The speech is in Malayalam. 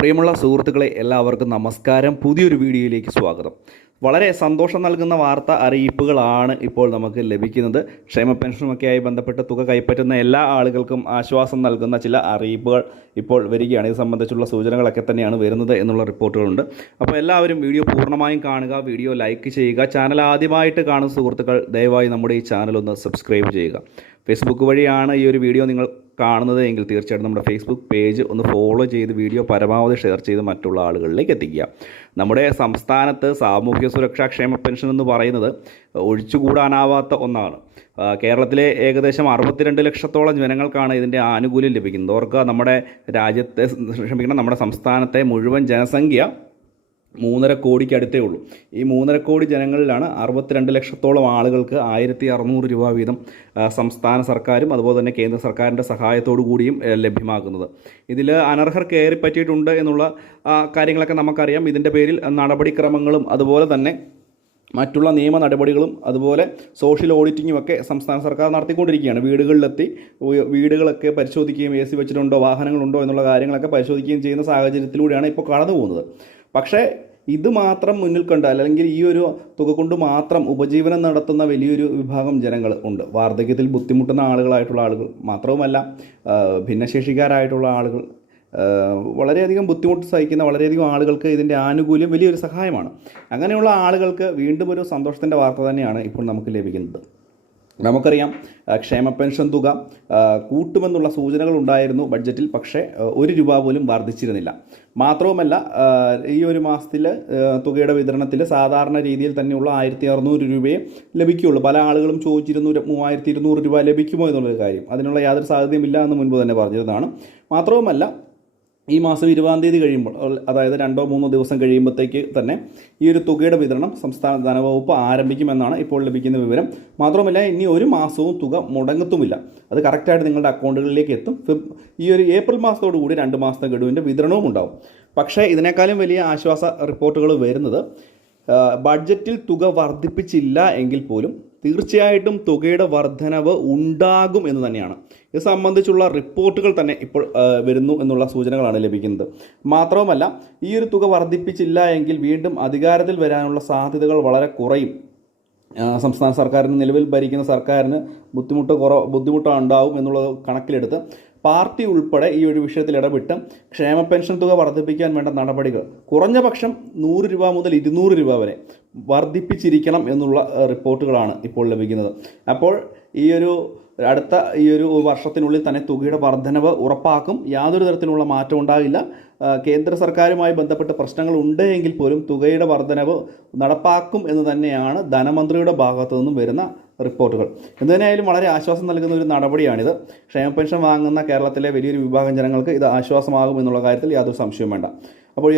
പ്രിയമുള്ള സുഹൃത്തുക്കളെ എല്ലാവർക്കും നമസ്കാരം. പുതിയൊരു വീഡിയോയിലേക്ക് സ്വാഗതം. വളരെ സന്തോഷം നൽകുന്ന വാർത്ത അറിയിപ്പുകളാണ് ഇപ്പോൾ നമുക്ക് ലഭിക്കുന്നത്. ക്ഷേമ പെൻഷനുമൊക്കെയായി ബന്ധപ്പെട്ട് തുക കൈപ്പറ്റുന്ന എല്ലാ ആളുകൾക്കും ആശ്വാസം നൽകുന്ന ചില അറിയിപ്പുകൾ ഇപ്പോൾ വരികയാണ്. ഇത് സംബന്ധിച്ചുള്ള സൂചനകളൊക്കെ തന്നെയാണ് വരുന്നത് എന്നുള്ള റിപ്പോർട്ടുകളുണ്ട്. അപ്പോൾ എല്ലാവരും വീഡിയോ പൂർണമായും കാണുക വീഡിയോ ലൈക്ക് ചെയ്യുക. ചാനൽ ആദ്യമായിട്ട് കാണുന്ന സുഹൃത്തുക്കൾ ദയവായി നമ്മുടെ ഈ ചാനൽ ഒന്ന് സബ്സ്ക്രൈബ് ചെയ്യുക. ഫേസ്ബുക്ക് വഴിയാണ് ഈ ഒരു വീഡിയോ നിങ്ങൾ കാണുന്നത് എങ്കിൽ തീർച്ചയായിട്ടും നമ്മുടെ ഫേസ്ബുക്ക് പേജ് ഒന്ന് ഫോളോ ചെയ്ത് വീഡിയോ പരമാവധി ഷെയർ ചെയ്ത് മറ്റുള്ള ആളുകളിലേക്ക് എത്തിക്കുക. നമ്മുടെ സംസ്ഥാനത്ത് സാമൂഹ്യ സുരക്ഷാ ക്ഷേമ പെൻഷൻ എന്ന് പറയുന്നത് ഒഴിച്ചുകൂടാനാവാത്ത ഒന്നാണ്. കേരളത്തിലെ ഏകദേശം അറുപത്തിരണ്ട് ലക്ഷത്തോളം ജനങ്ങൾക്കാണ് ഇതിന്റെ ആനുകൂല്യം ലഭിക്കുന്നത്. ഓർക്കുക നമ്മുടെ രാജ്യത്തെ ക്ഷമിക്കണം നമ്മുടെ സംസ്ഥാനത്തെ മുഴുവൻ ജനസംഖ്യ മൂന്നര കോടിക്ക് അടുത്തേ ഉള്ളൂ. ഈ മൂന്നര കോടി ജനങ്ങളിലാണ് അറുപത്തിരണ്ട് ലക്ഷത്തോളം ആളുകൾക്ക് ആയിരത്തി അറുന്നൂറ് രൂപ വീതം സംസ്ഥാന സർക്കാരും അതുപോലെ തന്നെ കേന്ദ്ര സർക്കാരിന്റെ സഹായത്തോടു കൂടിയും ലഭ്യമാകുന്നത് ഇതിൽ അനർഹർ കയറി പറ്റിയിട്ടുണ്ട് എന്നുള്ള കാര്യങ്ങളൊക്കെ നമുക്കറിയാം. ഇതിന്റെ പേരിൽ നടപടിക്രമങ്ങളും അതുപോലെ തന്നെ മറ്റുള്ള നിയമ നടപടികളും അതുപോലെ സോഷ്യൽ ഓഡിറ്റിങ്ങും ഒക്കെ സംസ്ഥാന സർക്കാർ നടത്തിക്കൊണ്ടിരിക്കുകയാണ്. വീടുകളിലെത്തി വീടുകളൊക്കെ പരിശോധിക്കുകയും എ സി വെച്ചിട്ടുണ്ടോ വാഹനങ്ങളുണ്ടോ എന്നുള്ള കാര്യങ്ങളൊക്കെ പരിശോധിക്കുകയും ചെയ്യുന്ന സാഹചര്യത്തിലൂടെയാണ് ഇപ്പോൾ കടന്നു പോകുന്നത് പക്ഷേ ഇത് മാത്രം മുന്നിൽ കണ്ട് അല്ലെങ്കിൽ ഈ ഒരു തുക കൊണ്ട് മാത്രം ഉപജീവനം നടത്തുന്ന വലിയൊരു വിഭാഗം ജനങ്ങൾ ഉണ്ട്. വാർദ്ധക്യത്തിൽ ബുദ്ധിമുട്ടുന്ന ആളുകളായിട്ടുള്ള ആളുകൾ മാത്രവുമല്ല ഭിന്നശേഷിക്കാരായിട്ടുള്ള ആളുകൾ വളരെയധികം ബുദ്ധിമുട്ട് സഹിക്കുന്ന വളരെയധികം ആളുകൾക്ക് ഇതിന്റെ ആനുകൂല്യം വലിയൊരു സഹായമാണ്. അങ്ങനെയുള്ള ആളുകൾക്ക് വീണ്ടും ഒരു സന്തോഷത്തിന്റെ വാർത്ത തന്നെയാണ് ഇപ്പോൾ നമുക്ക് ലഭിക്കുന്നത്. നമുക്കറിയാം ക്ഷേമ പെൻഷൻ തുക കൂട്ടുമെന്നുള്ള സൂചനകൾ ഉണ്ടായിരുന്നു ബഡ്ജറ്റിൽ പക്ഷേ ഒരു രൂപ പോലും വർദ്ധിച്ചിരുന്നില്ല. മാത്രവുമല്ല ഈ ഒരു മാസത്തിൽ തുകയുടെ വിതരണത്തിൽ സാധാരണ രീതിയിൽ തന്നെയുള്ള ആയിരത്തി അറുന്നൂറ് രൂപയെ ലഭിക്കുകയുള്ളൂ പല ആളുകളും ചോദിച്ചിരുന്നു മൂവായിരത്തി ഇരുന്നൂറ് രൂപ ലഭിക്കുമോ? എന്നുള്ളൊരു കാര്യം. അതിനുള്ള യാതൊരു സാധ്യതയുമില്ല എന്ന് മുൻപ് തന്നെ പറഞ്ഞിരുന്നതാണ്. മാത്രവുമല്ല ഈ മാസം ഇരുപതാം തീയതി കഴിയുമ്പോൾ അതായത് രണ്ടോ മൂന്നോ ദിവസം കഴിയുമ്പോഴത്തേക്ക് തന്നെ ഈ ഒരു തുകയുടെ വിതരണം സംസ്ഥാന ധനവകുപ്പ് ആരംഭിക്കുമെന്നാണ് ഇപ്പോൾ ലഭിക്കുന്ന വിവരം. മാത്രമല്ല ഇനി ഒരു മാസവും തുക മുടങ്ങത്തുമില്ല. അത് കറക്റ്റായിട്ട് നിങ്ങളുടെ അക്കൗണ്ടുകളിലേക്ക് എത്തും. ഈ ഒരു ഏപ്രിൽ മാസത്തോടു കൂടി രണ്ട് മാസത്തെ ഗഡുവിന്റെ വിതരണവും ഉണ്ടാവും. പക്ഷേ ഇതിനേക്കാളും വലിയ ആശ്വാസ റിപ്പോർട്ടുകൾ വരുന്നത് ബഡ്ജറ്റിൽ തുക വർദ്ധിപ്പിച്ചില്ല എങ്കിൽ പോലും തീർച്ചയായിട്ടും തുകയുടെ വർധനവ് ഉണ്ടാകും എന്ന് തന്നെയാണ്. ഇത് സംബന്ധിച്ചുള്ള റിപ്പോർട്ടുകൾ തന്നെ ഇപ്പോൾ വരുന്നു എന്നുള്ള സൂചനകളാണ് ലഭിക്കുന്നത്. മാത്രവുമല്ല ഈ ഒരു തുക വർദ്ധിപ്പിച്ചില്ല എങ്കിൽ വീണ്ടും അധികാരത്തിൽ വരാനുള്ള സാധ്യതകൾ വളരെ കുറയും. സംസ്ഥാന സർക്കാരിന് നിലവിൽ ഭരിക്കുന്ന സർക്കാരിന് ബുദ്ധിമുട്ട് കുറ ബുദ്ധിമുട്ടുണ്ടാവും എന്നുള്ളത് കണക്കിലെടുത്ത് പാർട്ടി ഉൾപ്പെടെ ഈ ഒരു വിഷയത്തിൽ ഇടപെട്ട് ക്ഷേമ പെൻഷൻ തുക വർദ്ധിപ്പിക്കാൻ വേണ്ട നടപടികൾ. കുറഞ്ഞ പക്ഷം നൂറ് രൂപ മുതൽ ഇരുന്നൂറ് രൂപ വരെ വർദ്ധിപ്പിച്ചിരിക്കണം എന്നുള്ള റിപ്പോർട്ടുകളാണ് ഇപ്പോൾ ലഭിക്കുന്നത്. അപ്പോൾ ഈ ഒരു അടുത്ത ഈ ഒരു വർഷത്തിനുള്ളിൽ തന്നെ തുകയുടെ വർധനവ് ഉറപ്പാക്കും. യാതൊരു തരത്തിലുള്ള മാറ്റം ഉണ്ടാകില്ല. കേന്ദ്ര സർക്കാരുമായി ബന്ധപ്പെട്ട് പ്രശ്നങ്ങൾ ഉണ്ട് എങ്കിൽ പോലും തുകയുടെ വർധനവ് നടപ്പാക്കും എന്ന് തന്നെയാണ് ധനമന്ത്രിയുടെ ഭാഗത്തു നിന്നും വരുന്ന റിപ്പോർട്ടുകൾ. എന്തിനായാലും വളരെ ആശ്വാസം നൽകുന്ന ഒരു നടപടിയാണിത്. ക്ഷേമ പെൻഷൻ വാങ്ങുന്ന കേരളത്തിലെ വലിയൊരു വിഭാഗം ജനങ്ങൾക്ക് ഇത് ആശ്വാസമാകും എന്നുള്ള കാര്യത്തിൽ യാതൊരു സംശയവും വേണ്ട. അപ്പോൾ